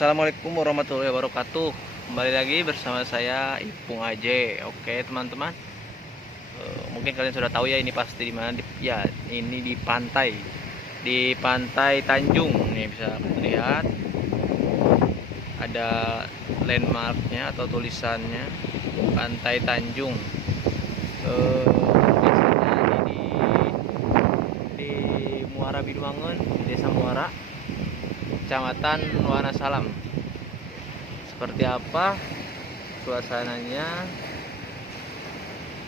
Assalamualaikum warahmatullahi wabarakatuh. Kembali lagi bersama saya Ipung Aje. Oke teman-teman, mungkin kalian sudah tahu ya ini pasti di mana. Ya ini di pantai Tanjung. Nih bisa kalian lihat ada landmarknya atau tulisannya Pantai Tanjung. Biasanya di Muara Binuangun, Desa Muara, Kecamatan Wonosalam. Seperti apa suasananya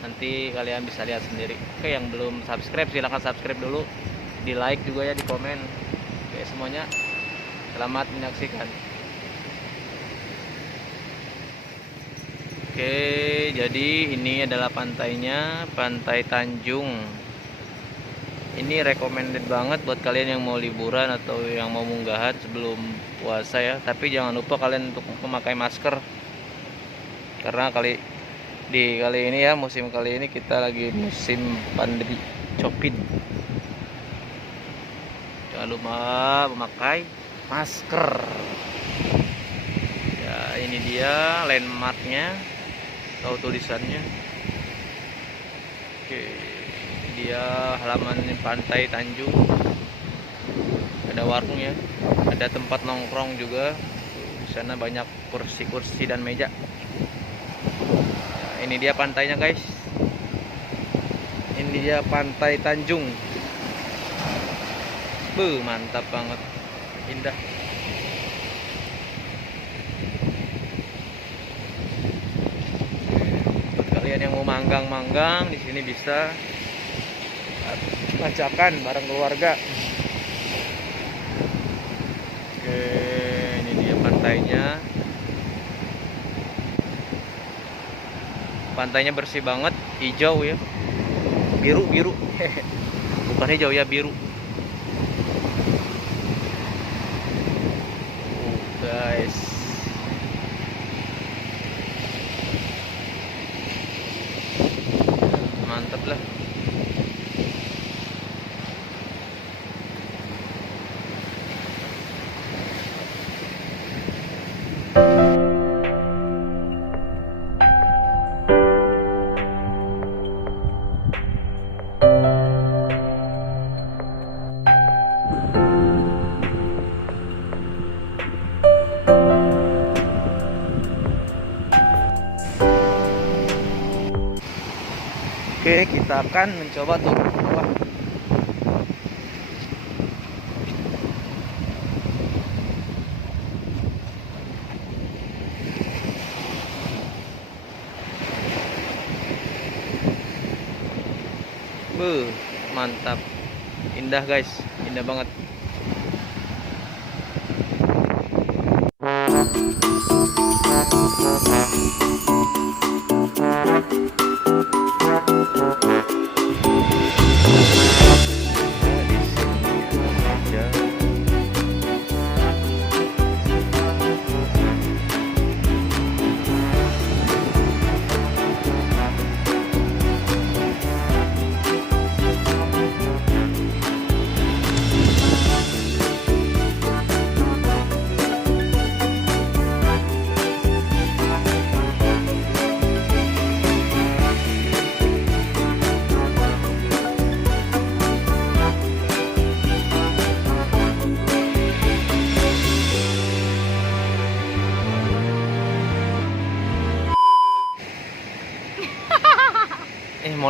nanti kalian bisa lihat sendiri. Oke, yang belum subscribe silahkan subscribe dulu, di like juga ya, di komen. Oke semuanya, selamat menyaksikan. Oke, jadi ini adalah pantainya, Pantai Tanjung. Ini recommended banget buat kalian yang mau liburan atau yang mau munggahan sebelum puasa ya. Tapi jangan lupa kalian untuk memakai masker, karena kali ini ya, musim kali ini kita lagi musim pandemi COVID. Jangan lupa memakai masker. Ya ini dia landmarknya atau tulisannya. Oke, dia halaman Pantai Tanjung. Ada warung ya, ada tempat nongkrong juga. Di sana banyak kursi-kursi dan meja. Nah, ini dia pantainya guys. Ini dia Pantai Tanjung. Mantap banget, indah. Buat kalian yang mau manggang-manggang di sini bisa macakan bareng keluarga. Oke, ini dia pantainya. Pantainya bersih banget, hijau ya. Biru. Bukan hijau ya, biru. Guys. Mantap lah. Oke, kita akan mencoba turun ke bawah. Mantap. Indah guys, indah banget.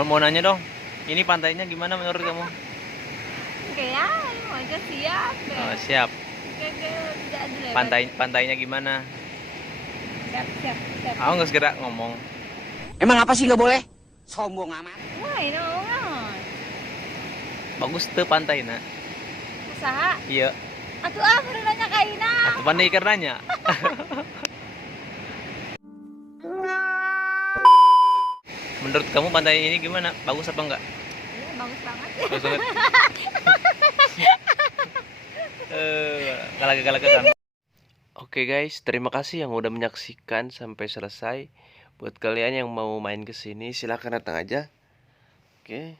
Mau nanya dong, ini pantainya gimana menurut kamu? Kayak aja siap ya. Oh, siap. Pantainya gimana? Siap. Aku nggak segera ngomong. Emang apa sih nggak boleh? Sombong amat. Wah, ini orang. Bagus tuh pantai nak. Usaha. Iya. Atuh baru nanya kaina. Atau pandai karenanya. Menurut kamu pantai ini gimana? Bagus apa enggak? Iya, bagus banget. Bagus banget. Galak-galak kan. Oke guys, terima kasih yang udah menyaksikan sampai selesai. Buat kalian yang mau main ke sini silahkan datang aja. Oke.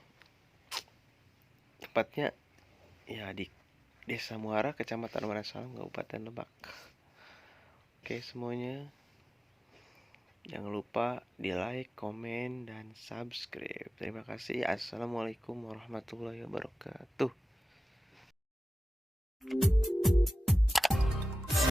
Tepatnya ya di Desa Muara, Kecamatan Wonosalam, Kabupaten Lebak. Oke semuanya, jangan lupa di like, komen, dan subscribe. Terima kasih. Assalamualaikum warahmatullahi wabarakatuh.